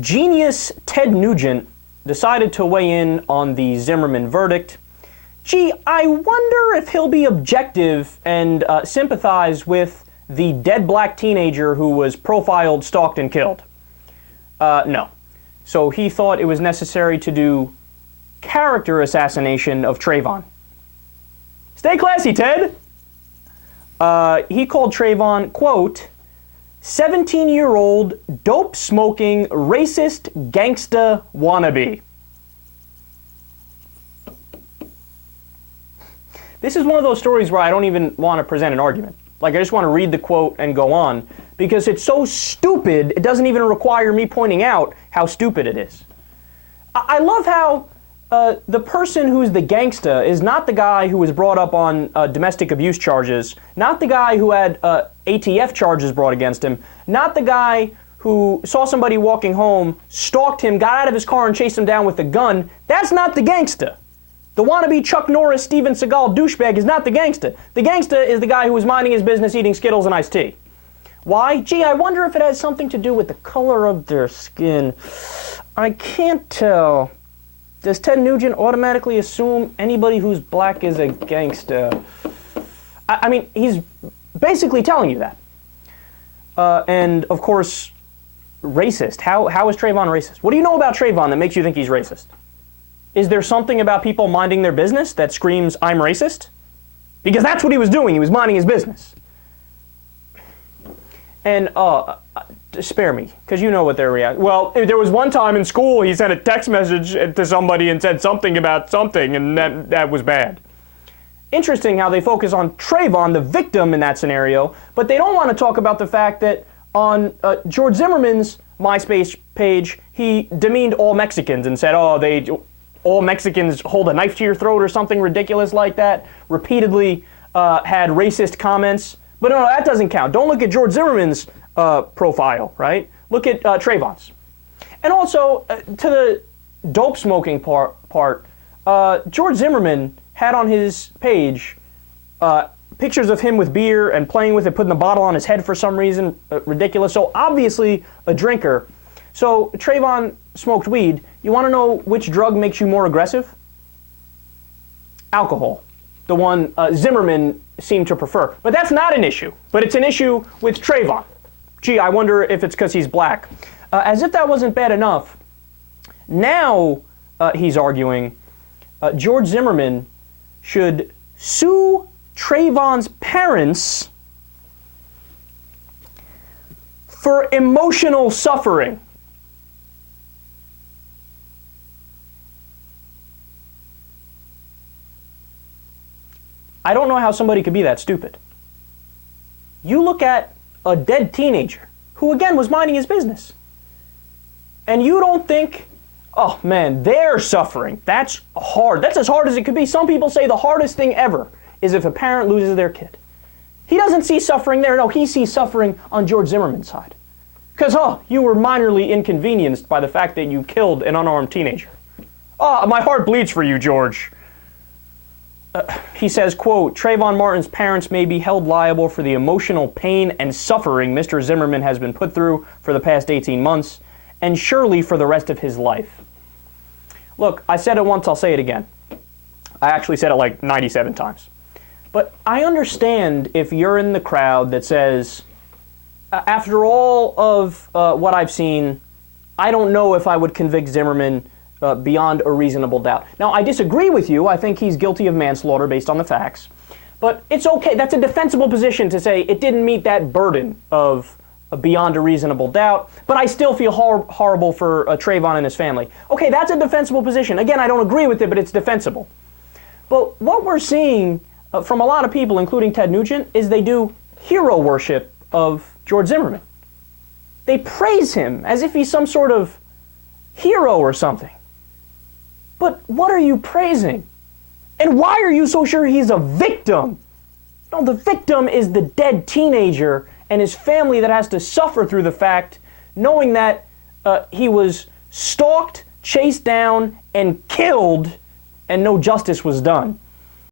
Genius Ted Nugent decided to weigh in on the Zimmerman verdict. Gee, I wonder if he'll be objective and sympathize with the dead black teenager who was profiled, stalked, and killed. No. So he thought it was necessary to do character assassination of Trayvon. Stay classy, Ted! He called Trayvon, quote, 17-year-old, dope-smoking, racist, gangsta wannabe. This is one of those stories where I don't even want to present an argument. Like, I just want to read the quote and go on, because it's so stupid, it doesn't even require me pointing out how stupid it is. I love how the person who's the gangsta is not the guy who was brought up on domestic abuse charges, not the guy who had ATF charges brought against him, not the guy who saw somebody walking home, stalked him, got out of his car and chased him down with a gun. That's not the gangsta. The wannabe Chuck Norris, Steven Seagal douchebag is not the gangsta. The gangsta is the guy who was minding his business eating Skittles and iced tea. Why? Gee, I wonder if it has something to do with the color of their skin. I can't tell. Does Ted Nugent automatically assume anybody who's black is a gangsta? I mean, he's basically telling you that. And, of course, racist. How is Trayvon racist? What do you know about Trayvon that makes you think he's racist? Is there something about people minding their business that screams, I'm racist? Because that's what he was doing. He was minding his business. And, spare me, because you know what their reaction. Well, there was one time in school he sent a text message to somebody and said something about something, and that was bad. Interesting how they focus on Trayvon, the victim in that scenario, but they don't want to talk about the fact that on George Zimmerman's MySpace page, he demeaned all Mexicans and said, all Mexicans hold a knife to your throat or something ridiculous like that, repeatedly had racist comments. But no, that doesn't count. Don't look at George Zimmerman's profile, right? Look at Trayvon's. And also, to the dope smoking part, George Zimmerman had on his page pictures of him with beer and playing with it, putting the bottle on his head for some reason, ridiculous. So obviously a drinker. So Trayvon smoked weed. You want to know which drug makes you more aggressive? Alcohol. The one Zimmerman seemed to prefer. But that's not an issue. But it's an issue with Trayvon. Gee, I wonder if it's because he's black. As if that wasn't bad enough, now he's arguing George Zimmerman should sue Trayvon's parents for emotional suffering. I don't know how somebody could be that stupid. You look at a dead teenager who, again, was minding his business, and you don't think, oh man, they're suffering. That's hard. That's as hard as it could be. Some people say the hardest thing ever is if a parent loses their kid. He doesn't see suffering there. No, he sees suffering on George Zimmerman's side. Because, you were minorly inconvenienced by the fact that you killed an unarmed teenager. My heart bleeds for you, George. He says, quote, Trayvon Martin's parents may be held liable for the emotional pain and suffering Mr. Zimmerman has been put through for the past 18 months, and surely for the rest of his life. Look, I said it once, I'll say it again. I actually said it like 97 times. But I understand if you're in the crowd that says, after all of what I've seen, I don't know if I would convict Zimmerman beyond a reasonable doubt. Now, I disagree with you. I think he's guilty of manslaughter based on the facts. But it's okay. That's a defensible position to say it didn't meet that burden of beyond a reasonable doubt, but I still feel horrible for Trayvon and his family. Okay, that's a defensible position. Again, I don't agree with it, but it's defensible. But what we're seeing from a lot of people, including Ted Nugent, is they do hero worship of George Zimmerman. They praise him as if he's some sort of hero or something. But what are you praising? And why are you so sure he's a victim? No, the victim is the dead teenager and his family that has to suffer through the fact, knowing that he was stalked, chased down, and killed, and no justice was done.